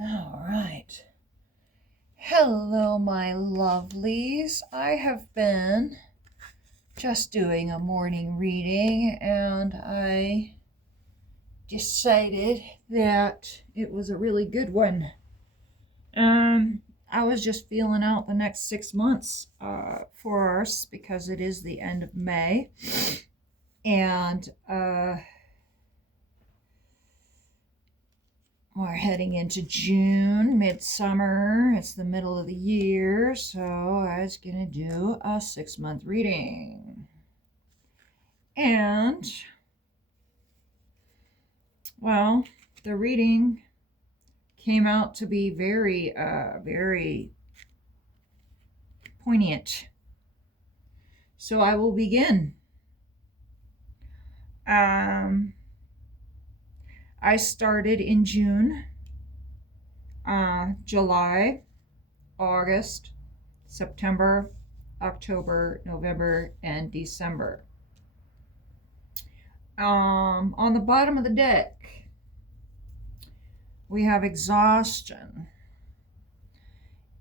All right. Hello, my lovelies. I have been just doing a morning reading and I decided that it was a really good one. I was just feeling out the next 6 months for us because it is the end of May. And we're heading into June, midsummer. It's the middle of the year, so I was going to do a 6-month reading. And, well, the reading came out to be very, very poignant. So I will begin. I started in June, July, August, September, October, November, and December. On the bottom of the deck, we have exhaustion.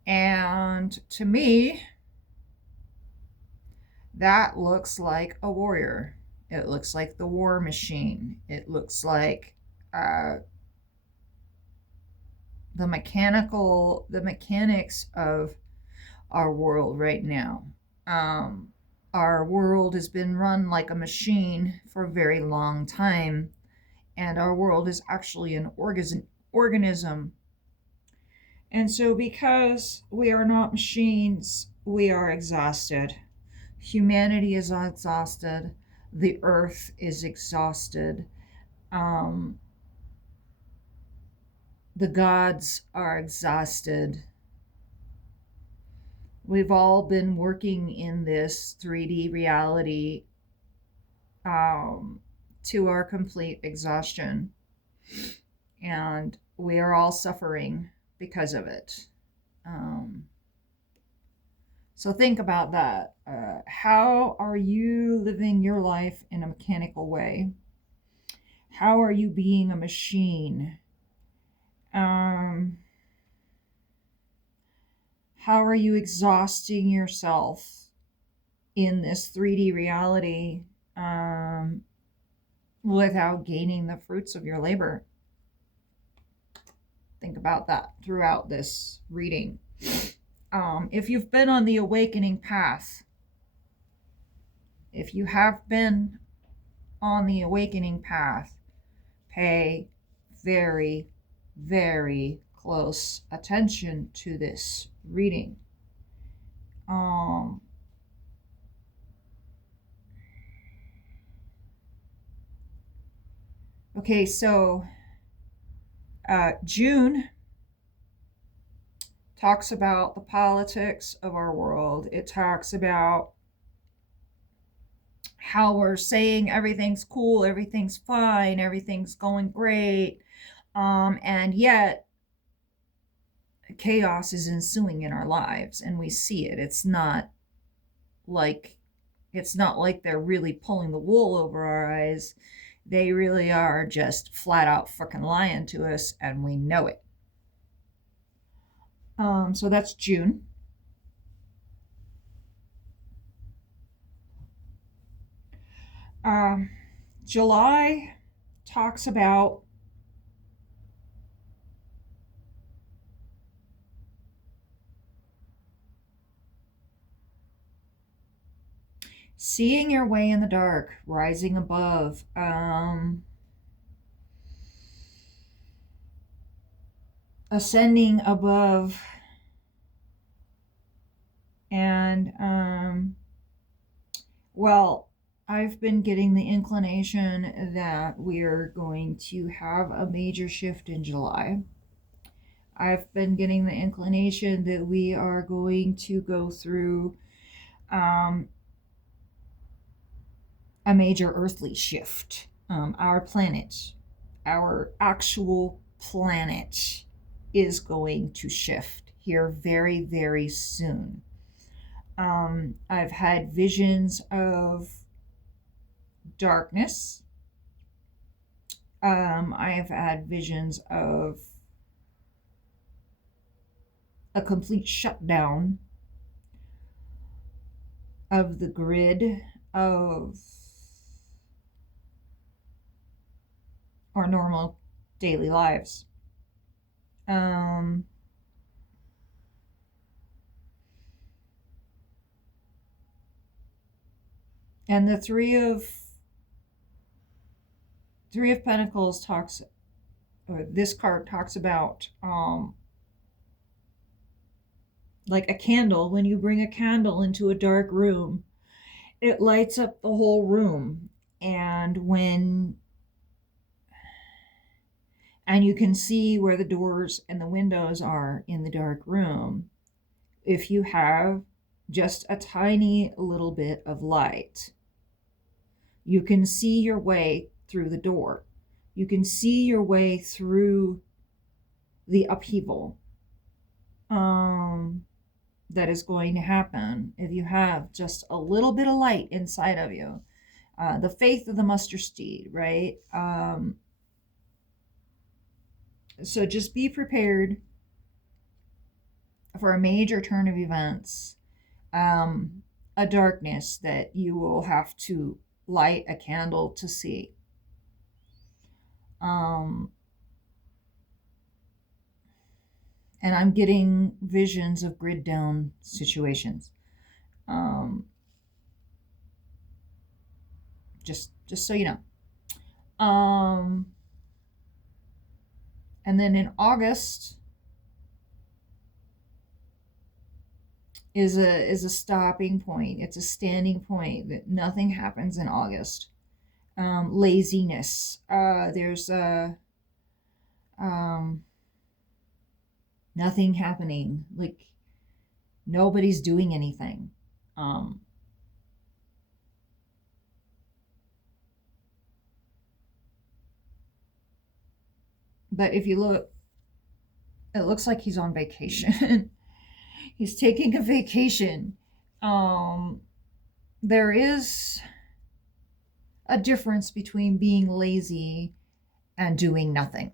And to me, that looks like a warrior. It looks like the war machine. It looks like the mechanics of our world right now. Our world has been run like a machine for a very long time, and our world is actually an organism. And so, because we are not machines, we are exhausted. Humanity is exhausted. The earth is exhausted. The gods are exhausted. We've all been working in this 3D reality to our complete exhaustion. And we are all suffering because of it. So think about that. How are you living your life in a mechanical way? How are you being a machine? How are you exhausting yourself in this 3D reality without gaining the fruits of your labor? Think about that throughout this reading. If you've been on the awakening path, if you have been on the awakening path, pay very, very close attention to this reading. Okay, so June talks about the politics of our world. It talks about how we're saying everything's cool, everything's fine, everything's going great, and yet chaos is ensuing in our lives, and we see it. It's not like they're really pulling the wool over our eyes. They really are just flat out fucking lying to us, and we know it. So that's June. July talks about seeing your way in the dark, rising above, ascending above, and well, I've been getting the inclination that we're going to have a major shift in July. I've been getting the inclination that we are going to go through a major earthly shift. Our planet, our actual planet, is going to shift here very, very soon. I've had visions of darkness. I have had visions of a complete shutdown of the grid of our normal daily lives. Um, and the Three of Pentacles talks, or this card talks about, like a candle. When you bring a candle into a dark room, it lights up the whole room. And you can see where the doors and the windows are in the dark room if you have just a tiny little bit of light. You can see your way through the door. You can see your way through the upheaval that is going to happen if you have just a little bit of light inside of you. The faith of the mustard seed, right? So just be prepared for a major turn of events, a darkness that you will have to light a candle to see. And I'm getting visions of grid down situations. Just so you know. And then in August is a stopping point. It's a standing point that nothing happens in August. Laziness. There's nothing happening. Like nobody's doing anything. But if you look, it looks like he's on vacation. He's taking a vacation. There is a difference between being lazy and doing nothing.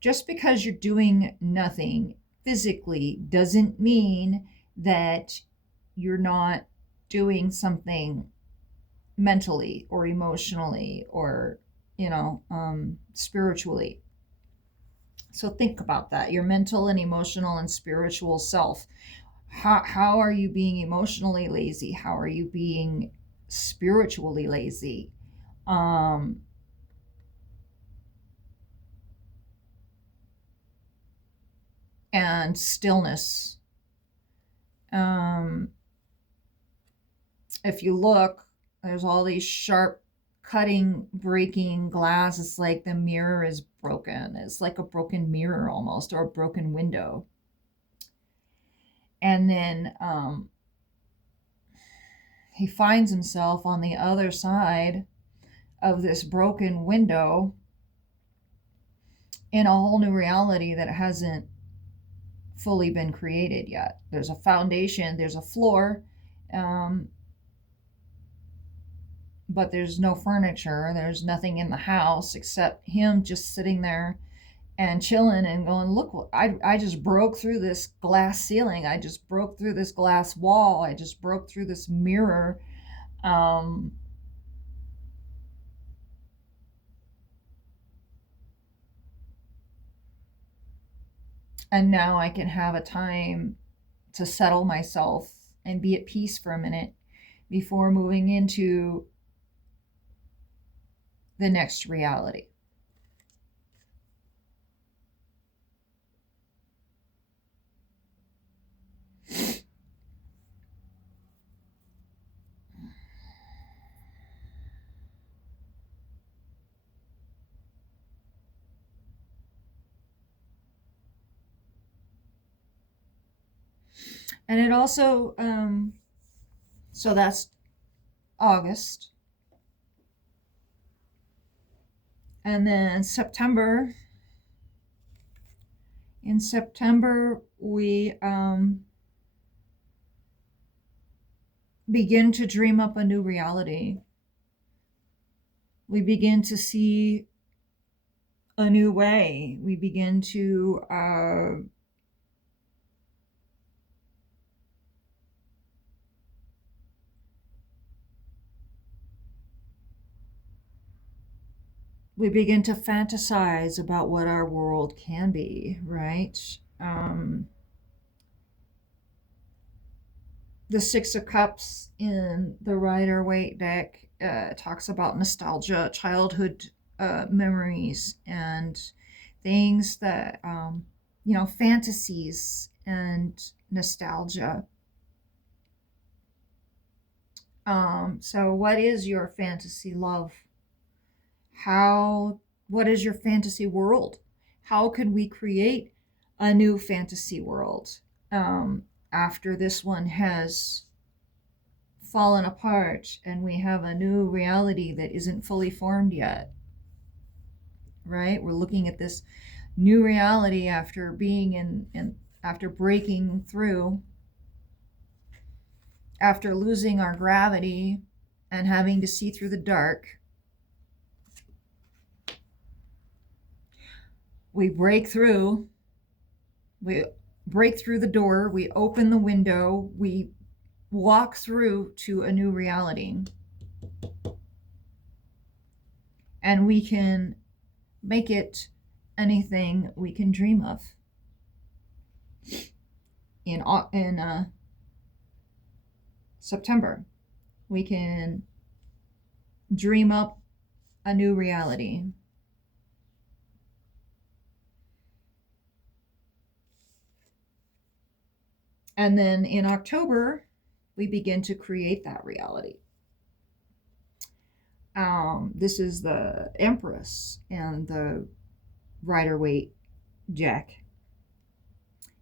Just because you're doing nothing physically doesn't mean that you're not doing something mentally or emotionally or, spiritually. So think about that. Your mental and emotional and spiritual self. How are you being emotionally lazy? How are you being spiritually lazy? And stillness. If you look, there's all these sharp cutting, breaking glass. It's like the mirror is broken. It's like a broken mirror almost, or a broken window. And then he finds himself on the other side of this broken window in a whole new reality that hasn't fully been created yet. There's a foundation, there's a floor, but there's no furniture. There's nothing in the house except him just sitting there and chilling and going, look, I just broke through this glass ceiling. I just broke through this glass wall. I just broke through this mirror. And now I can have a time to settle myself and be at peace for a minute before moving into the next reality. And it also, so that's August. And then September. In September, we begin to dream up a new reality. We begin to see a new way. We begin to fantasize about what our world can be, right? Um, the Six of Cups in the Rider-Waite deck talks about nostalgia, childhood memories, and things that, fantasies and nostalgia. So, what is your fantasy love? How, what is your fantasy world? How can we create a new fantasy world um, after this one has fallen apart and we have a new reality that isn't fully formed yet, right? We're looking at this new reality after being in after breaking through, after losing our gravity and having to see through the dark. We break through, we break through the door, we open the window, we walk through to a new reality. And we can make it anything we can dream of. In September, we can dream up a new reality. And then in October, we begin to create that reality. This is the Empress and the Rider-Waite deck.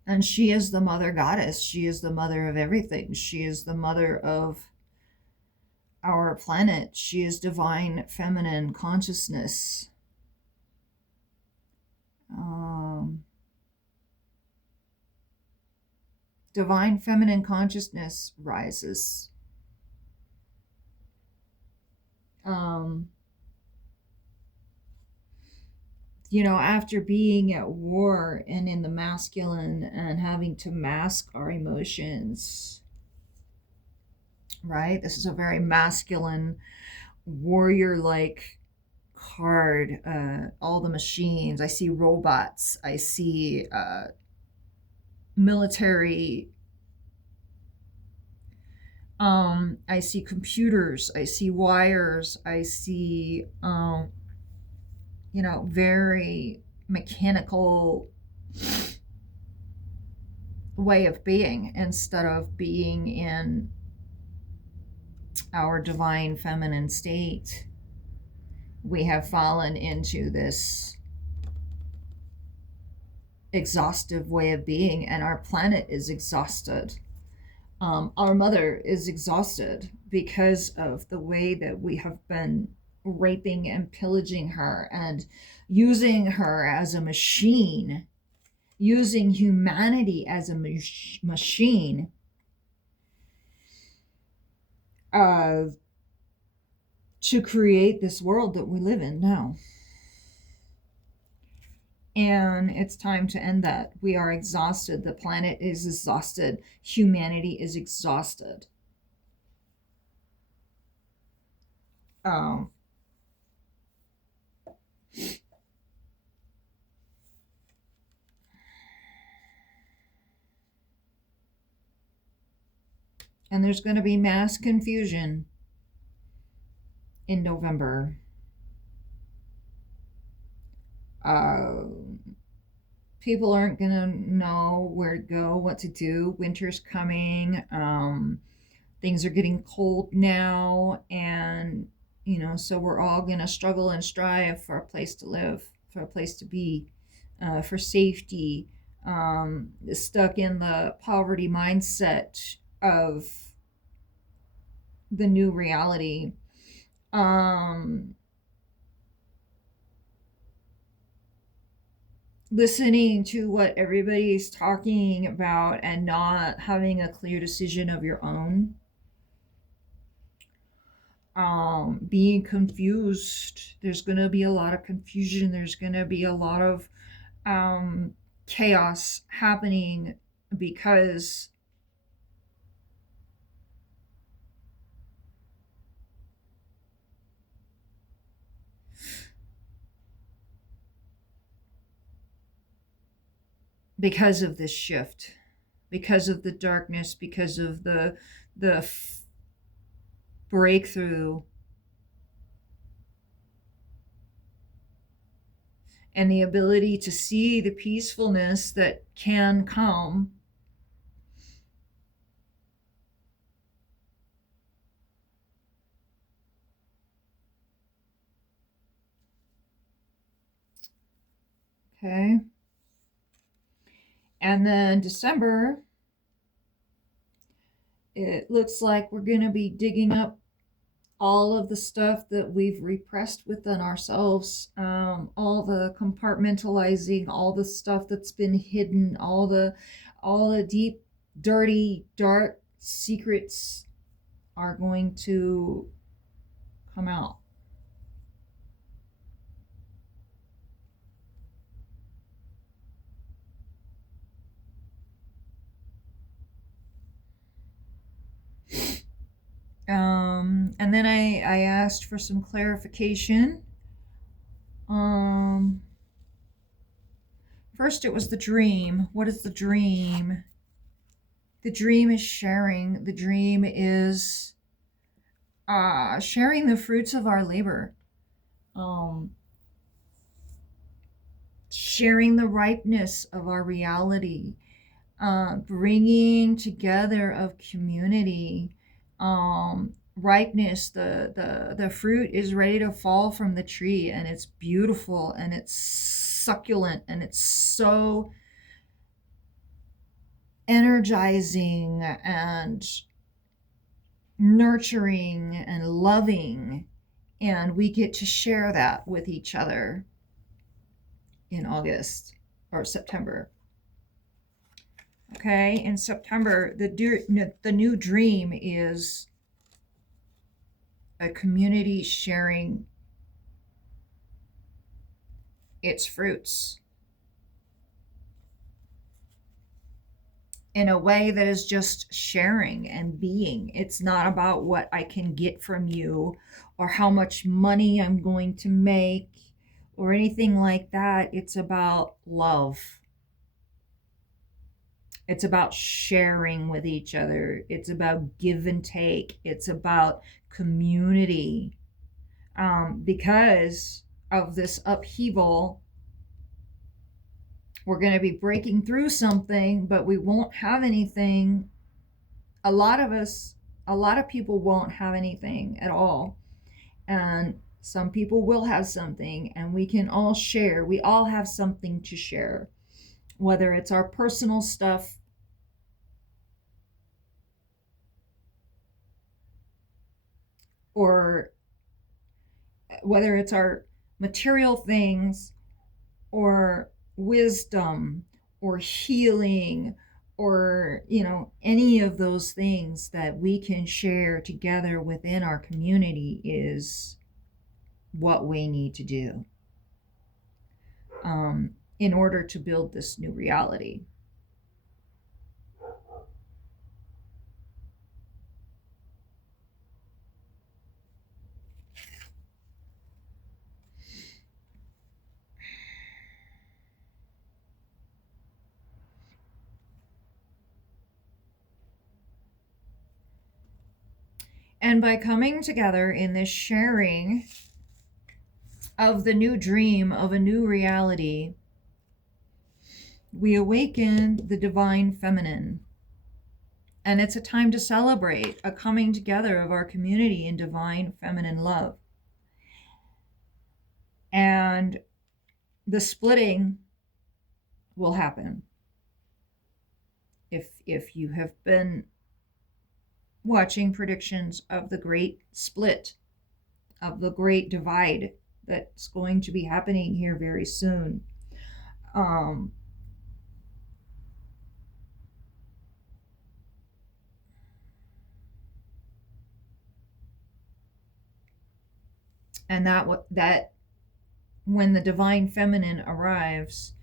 And she is the mother goddess. She is the mother of everything. She is the mother of our planet. She is divine feminine consciousness. Divine feminine consciousness rises. After being at war and in the masculine and having to mask our emotions, right? This is a very masculine, warrior like card. All the machines. I see robots. I see military. I see computers. I see wires. I see, very mechanical way of being instead of being in our divine feminine state. We have fallen into this exhaustive way of being, and our planet is exhausted. Our mother is exhausted because of the way that we have been raping and pillaging her and using her as a machine, using humanity as a machine to create this world that we live in now. And it's time to end that. We are exhausted. The planet is exhausted. Humanity is exhausted. And there's going to be mass confusion in November. People aren't going to know where to go, what to do. Winter's coming. Things are getting cold now. And, so we're all going to struggle and strive for a place to live, for a place to be, for safety. Stuck in the poverty mindset of the new reality. Listening to what everybody's talking about and not having a clear decision of your own. being confused. There's going to be a lot of confusion. There's going to be a lot of um, chaos happening because of this shift, because of the darkness, because of the breakthrough and the ability to see the peacefulness that can come. Okay. And then December, it looks like we're going to be digging up all of the stuff that we've repressed within ourselves, all the compartmentalizing, all the stuff that's been hidden, all the deep, dirty, dark secrets are going to come out. And then I asked for some clarification. Um, First, it was the dream. What is the dream? The dream is sharing. The dream is sharing the fruits of our labor. Um, Sharing the ripeness of our reality, bringing together of community, ripeness. The fruit is ready to fall from the tree, and it's beautiful and it's succulent and it's so energizing and nurturing and loving, and we get to share that with each other in August or September. Okay, in September, the new dream is a community sharing its fruits in a way that is just sharing and being. It's not about what I can get from you or how much money I'm going to make or anything like that. It's about love. It's about sharing with each other. It's about give and take. It's about community. Because of this upheaval, we're going to be breaking through something, but we won't have anything. A lot of us, a lot of people won't have anything at all. And some people will have something, and we can all share. We all have something to share, whether it's our personal stuff or whether it's our material things or wisdom or healing or any of those things that we can share together within our community is what we need to do in order to build this new reality. And by coming together in this sharing of the new dream of a new reality, we awaken the divine feminine. And it's a time to celebrate a coming together of our community in divine feminine love. And the splitting will happen. If you have been watching predictions of the great split, of the great divide that's going to be happening here very soon, um, And that when the divine feminine arrives,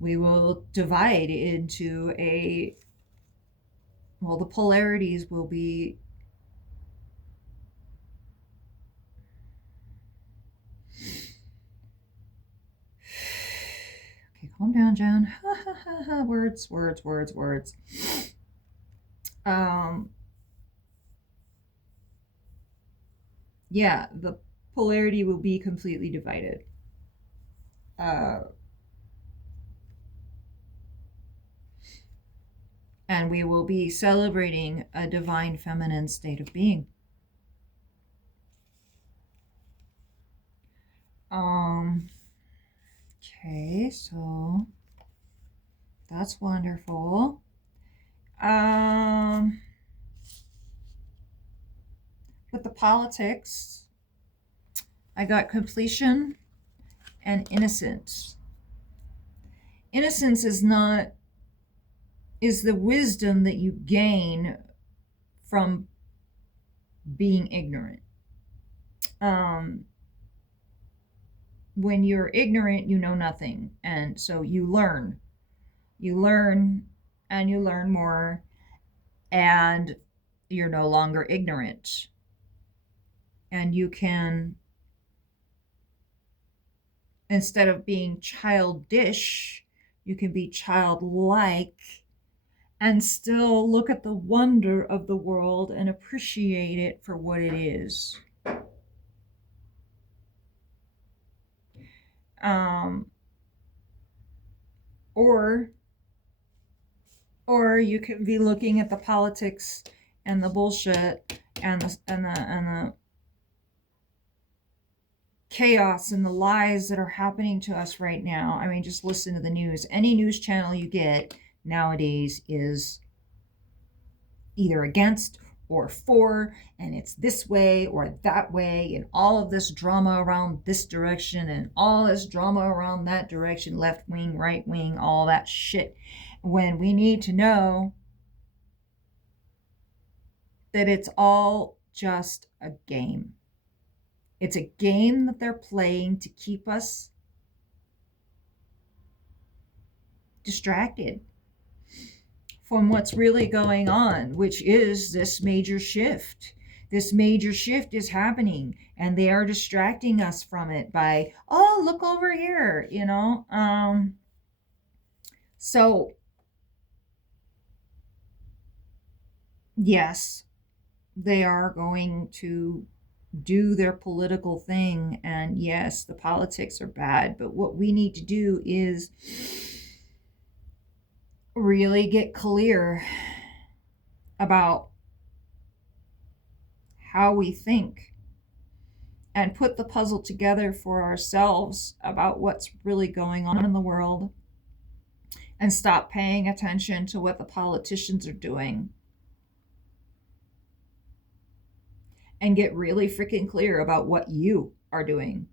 we will divide into the polarities will be okay. Calm down, Jan. Words, words, words, words. Um, yeah, the polarity will be completely divided. Uh, and we will be celebrating a divine feminine state of being. Okay, so that's wonderful. With the politics, I got completion and innocence. Innocence is the wisdom that you gain from being ignorant. When you're ignorant, you know nothing, and so you learn and you learn more, and you're no longer ignorant, and you can, instead of being childish, you can be childlike and still look at the wonder of the world and appreciate it for what it is. Um, or you could be looking at the politics and the bullshit and the chaos and the lies that are happening to us right now. I mean, just listen to the news. Any news channel you get nowadays is either against or for, and it's this way or that way, and all of this drama around this direction and all this drama around that direction, left wing, right wing, all that shit, when we need to know that it's all just a game. It's a game that they're playing to keep us distracted from what's really going on, which is this major shift. This major shift is happening, and they are distracting us from it by, oh, look over here, you know. So, yes, they are going to do their political thing, and yes, the politics are bad, but what we need to do is really get clear about how we think and put the puzzle together for ourselves about what's really going on in the world, and stop paying attention to what the politicians are doing and get really freaking clear about what you are doing.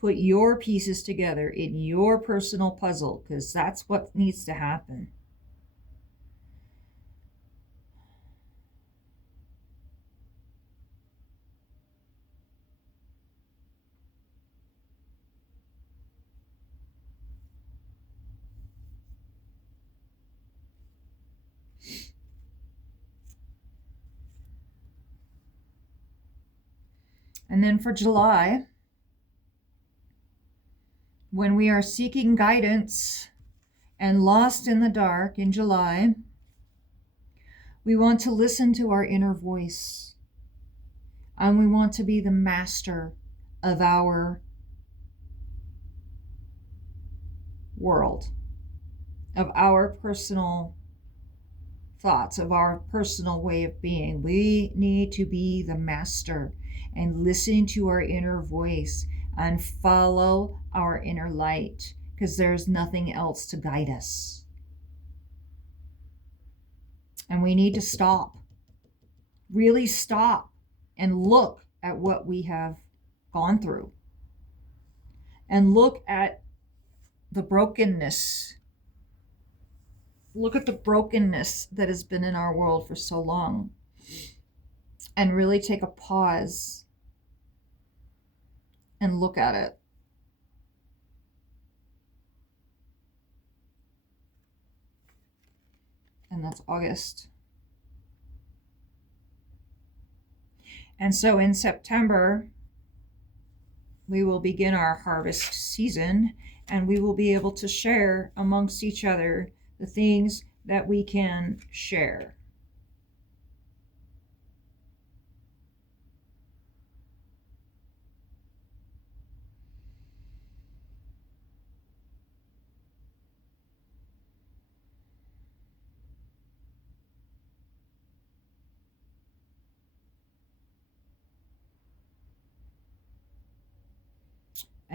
Put your pieces together in your personal puzzle, because that's what needs to happen. And then for July, when we are seeking guidance and lost in the dark in July, we want to listen to our inner voice, and we want to be the master of our world, of our personal thoughts, of our personal way of being. We need to be the master and listen to our inner voice and follow our inner light, because there's nothing else to guide us. And we need to stop, really stop, and look at what we have gone through, and look at the brokenness look at the brokenness that has been in our world for so long and really take a pause and look at it. And that's August. And so in September, we will begin our harvest season, and we will be able to share amongst each other the things that we can share.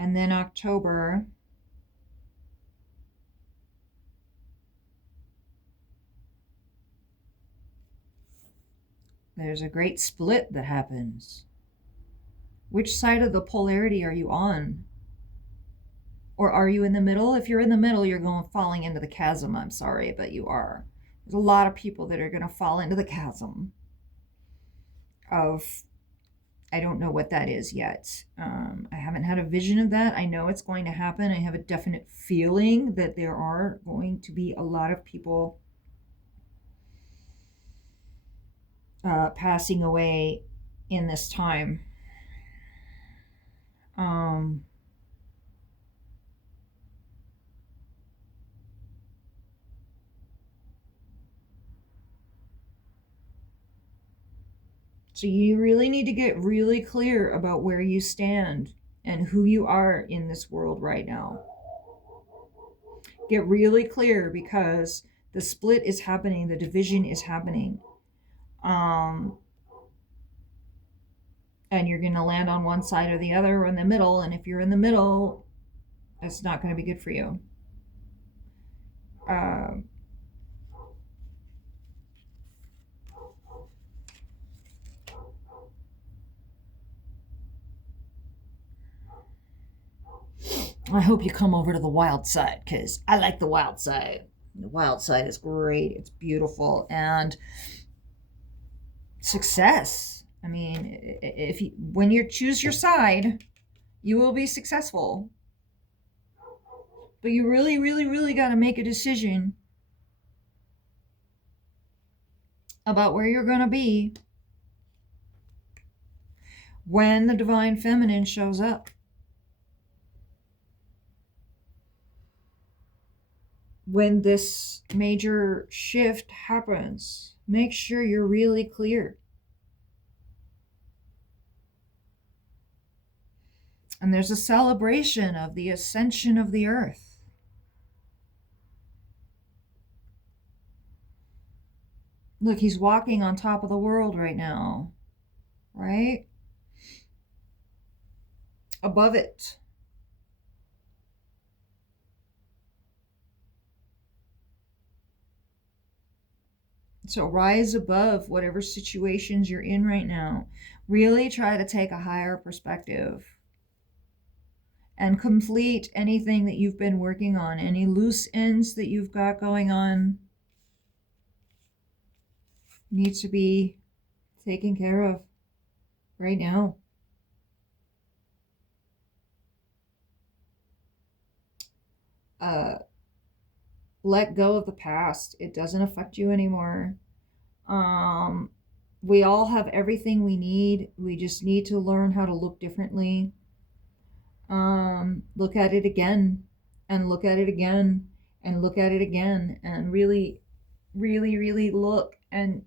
And then October, there's a great split that happens. Which side of the polarity are you on? Or are you in the middle? If you're in the middle, you're falling into the chasm. I'm sorry, but you are. There's a lot of people that are going to fall into the chasm of, I don't know what that is yet. I haven't had a vision of that. I know it's going to happen. I have a definite feeling that there are going to be a lot of people passing away in this time. So you really need to get really clear about where you stand and who you are in this world right now. Get really clear, because the split is happening, the division is happening. And you're going to land on one side or the other or in the middle. And if you're in the middle, it's not going to be good for you. I hope you come over to the wild side, because I like the wild side. The wild side is great. It's beautiful. And success. I mean, when you choose your side, you will be successful. But you really, really, really got to make a decision about where you're going to be when the divine feminine shows up. When this major shift happens, make sure you're really clear. And there's a celebration of the ascension of the earth. Look, he's walking on top of the world right now, right? Above it. So rise above whatever situations you're in right now. Really try to take a higher perspective and complete anything that you've been working on, any loose ends that you've got going on needs to be taken care of right now. Let go of the past. It doesn't affect you anymore. We all have everything we need. We just need to learn how to look differently. Look at it again, and look at it again, and look at it again, and really, really, really look and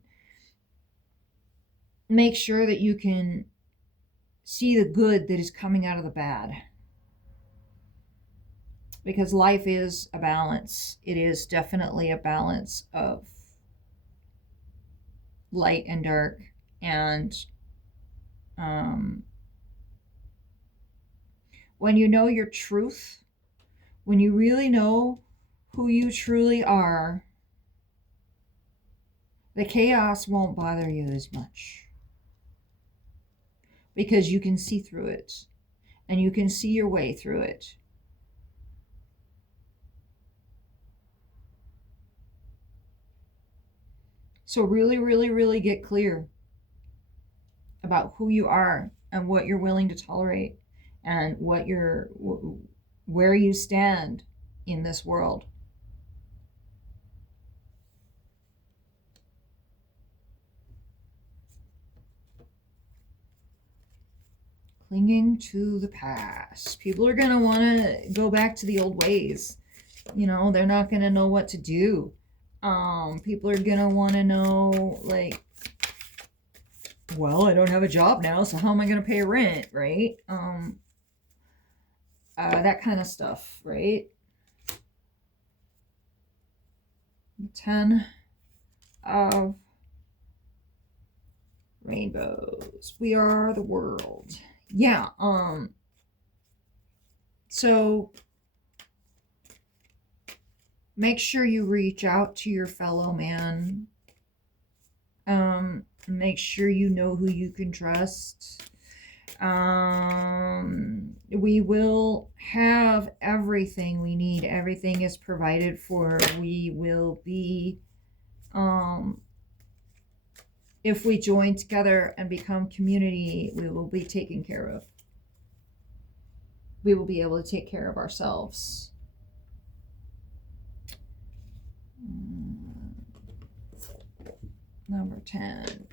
make sure that you can see the good that is coming out of the bad. Because life is a balance. It is definitely a balance of light and dark. And when you know your truth, when you really know who you truly are, the chaos won't bother you as much, because you can see through it and you can see your way through it. So really, really, really get clear about who you are and what you're willing to tolerate and where you stand in this world. Clinging to the past. People are going to want to go back to the old ways. They're not going to know what to do. People are going to want to know, like, well, I don't have a job now, so how am I going to pay rent, right? That kind of stuff, right? 10 of rainbows. We are the world. Yeah, so make sure you reach out to your fellow man. Make sure you know who you can trust. We will have everything we need. Everything is provided for. We will be, if we join together and become community, we will be taken care of. We will be able to take care of ourselves. Number 10.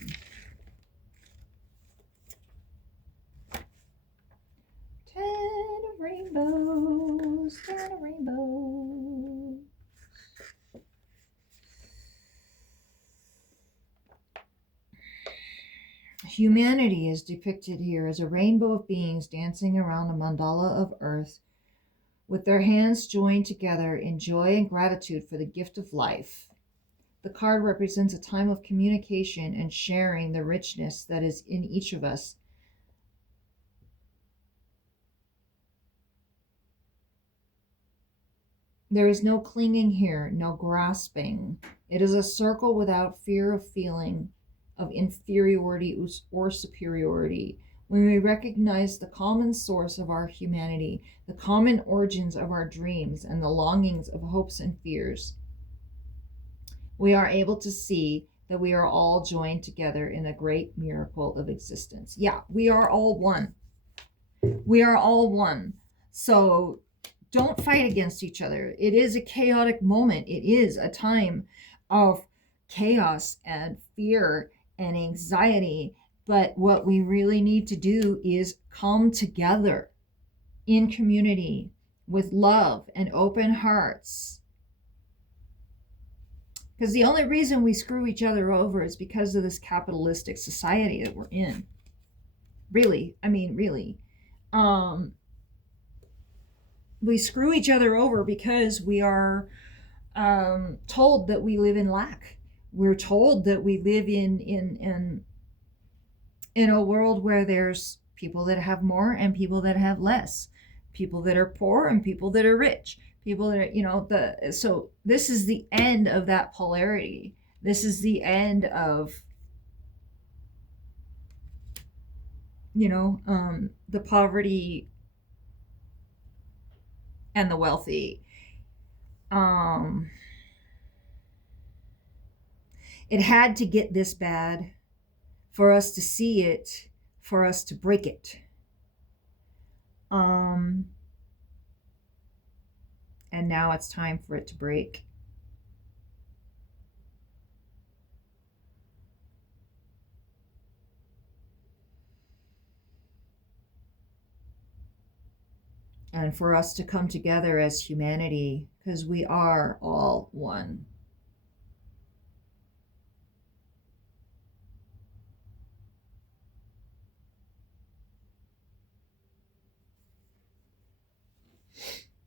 10 rainbows. 10 rainbows. Humanity is depicted here as a rainbow of beings dancing around a mandala of earth, with their hands joined together in joy and gratitude for the gift of life. The card represents a time of communication and sharing the richness that is in each of us. There is no clinging here, no grasping. It is a circle without fear of feeling of inferiority or superiority. When we recognize the common source of our humanity, the common origins of our dreams, and the longings of hopes and fears, we are able to see that we are all joined together in a great miracle of existence. Yeah, we are all one. We are all one. So don't fight against each other. It is a chaotic moment. It is a time of chaos and fear and anxiety. But what we really need to do is come together in community with love and open hearts. Because the only reason we screw each other over is because of this capitalistic society that we're in. Really, I mean, really. We screw each other over because we are told that we live in lack. We're told that we live in a world where there's people that have more and people that have less, people that are poor and people that are rich, people that are, so this is the end of that polarity. This is the end of, the poverty and the wealthy. It had to get this bad for us to see it, for us to break it. And now it's time for it to break. And for us to come together as humanity, because we are all one.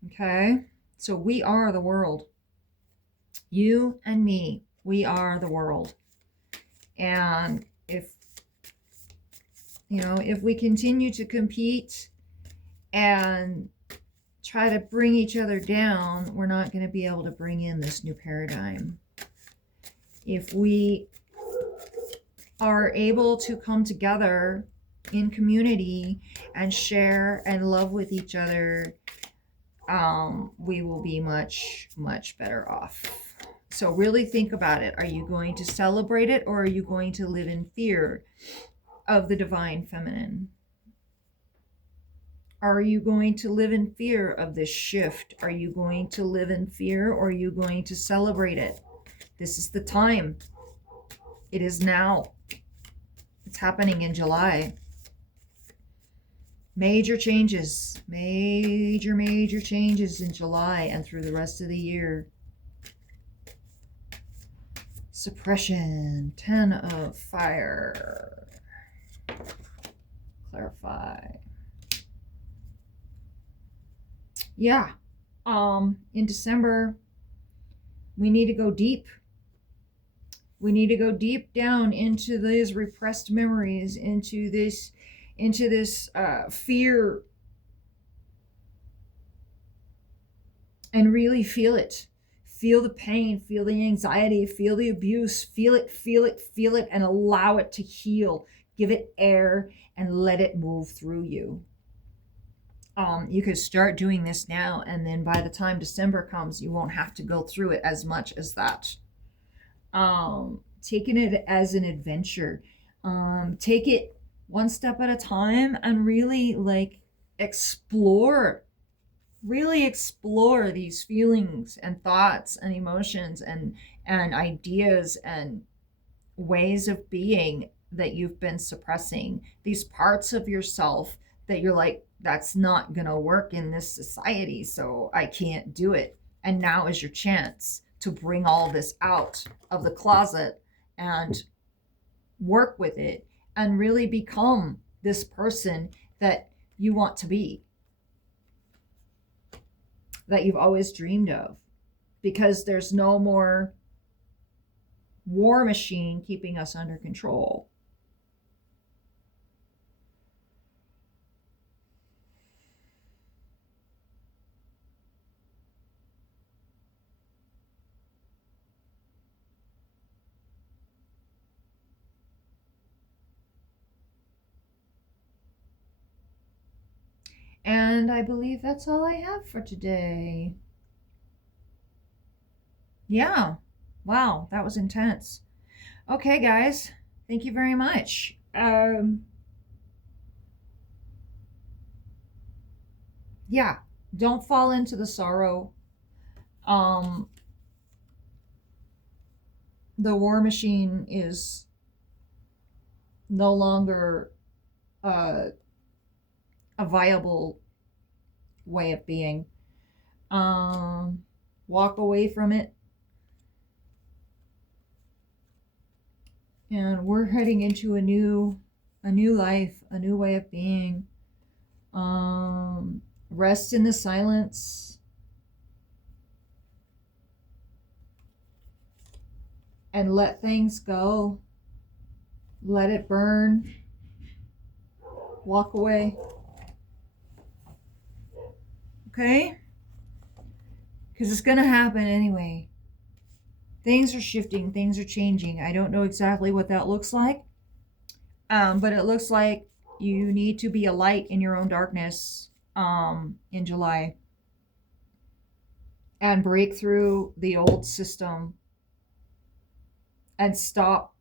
Okay, so we are the world. You and me, we are the world. And if we continue to compete and try to bring each other down, we're not going to be able to bring in this new paradigm. If we are able to come together in community and share and love with each other, we will be much, much better off. So really think about it. Are you going to celebrate it, or are you going to live in fear of the divine feminine? Are you going to live in fear of this shift? Are you going to live in fear, or are you going to celebrate it? This is the time. It is now. It's happening in July. Major changes, major changes in July and through the rest of the year. Suppression, 10 of fire. Clarify. Yeah. In December, we need to go deep. We need to go deep down into these repressed memories, into this fear, and really feel it. Feel the pain, feel the anxiety, feel the abuse, feel it, and allow it to heal. Give it air and let it move through you. You could start doing this now, and then by the time December comes, you won't have to go through it as much as that. Taking it as an adventure. Take it one step at a time and really explore these feelings and thoughts and emotions and ideas and ways of being that you've been suppressing, these parts of yourself that you're like, that's not gonna work in this society, so I can't do it. And now is your chance to bring all this out of the closet and work with it and really become this person that you want to be, that you've always dreamed of, because there's no more war machine keeping us under control. And I believe that's all I have for today. Yeah. Wow, that was intense. Okay, guys. Thank you very much. Yeah, don't fall into the sorrow. The war machine is no longer a viable way of being. Walk away from it. And we're heading into a new life, a new way of being. Rest in the silence. And let things go. Let it burn. Walk away. Okay? Because it's going to happen anyway. Things are shifting. Things are changing. I don't know exactly what that looks like. But it looks like you need to be a light in your own darkness in July. And break through the old system. And stop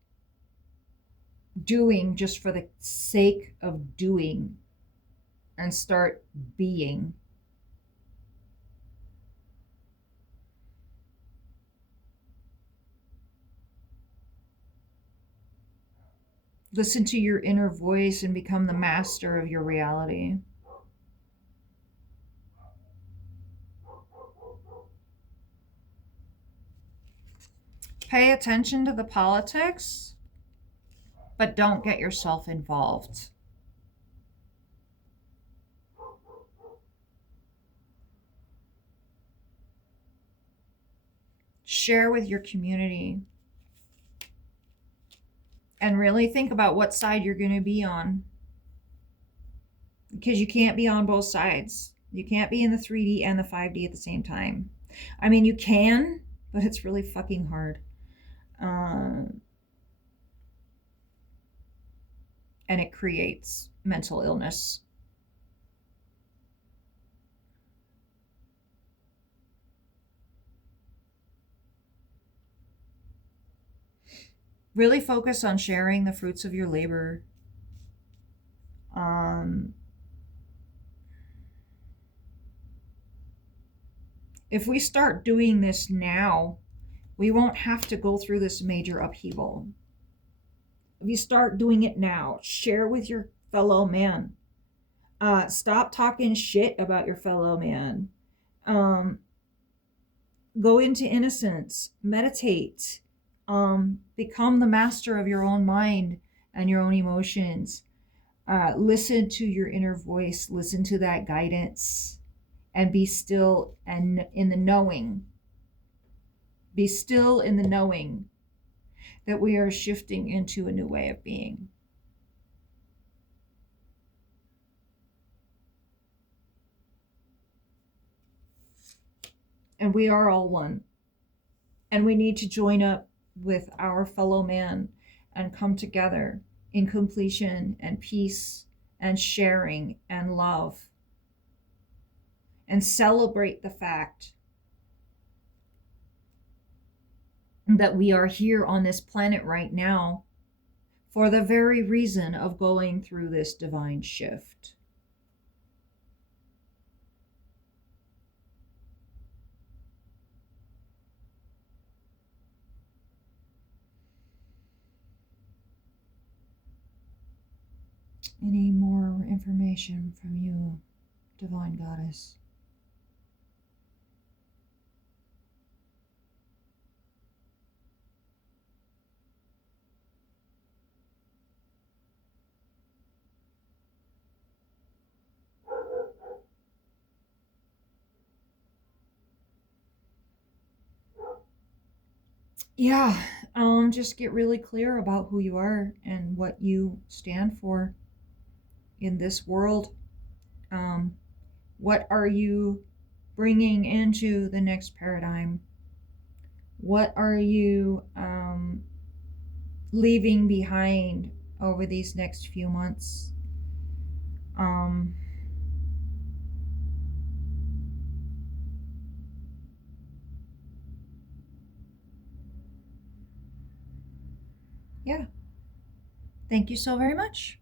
doing just for the sake of doing. And start being. Listen to your inner voice and become the master of your reality. Pay attention to the politics, but don't get yourself involved. Share with your community. And really think about what side you're going to be on. Because you can't be on both sides. You can't be in the 3D and the 5D at the same time. I mean, you can, but it's really fucking hard. And it creates mental illness. Really focus on sharing the fruits of your labor. If we start doing this now, we won't have to go through this major upheaval. If you start doing it now, share with your fellow man. Stop talking shit about your fellow man. Um, Go into innocence, meditate, become the master of your own mind and your own emotions. Listen to your inner voice, listen to that guidance, and be still and in the knowing. Be still in the knowing that we are shifting into a new way of being. And we are all one. And we need to join up with our fellow man and come together in completion and peace and sharing and love and celebrate the fact that we are here on this planet right now for the very reason of going through this divine shift. Any more information from you, Divine Goddess? Yeah, just get really clear about who you are and what you stand for in this world. Um, what are you bringing into the next paradigm? What are you leaving behind over these next few months? Um, yeah, thank you so very much.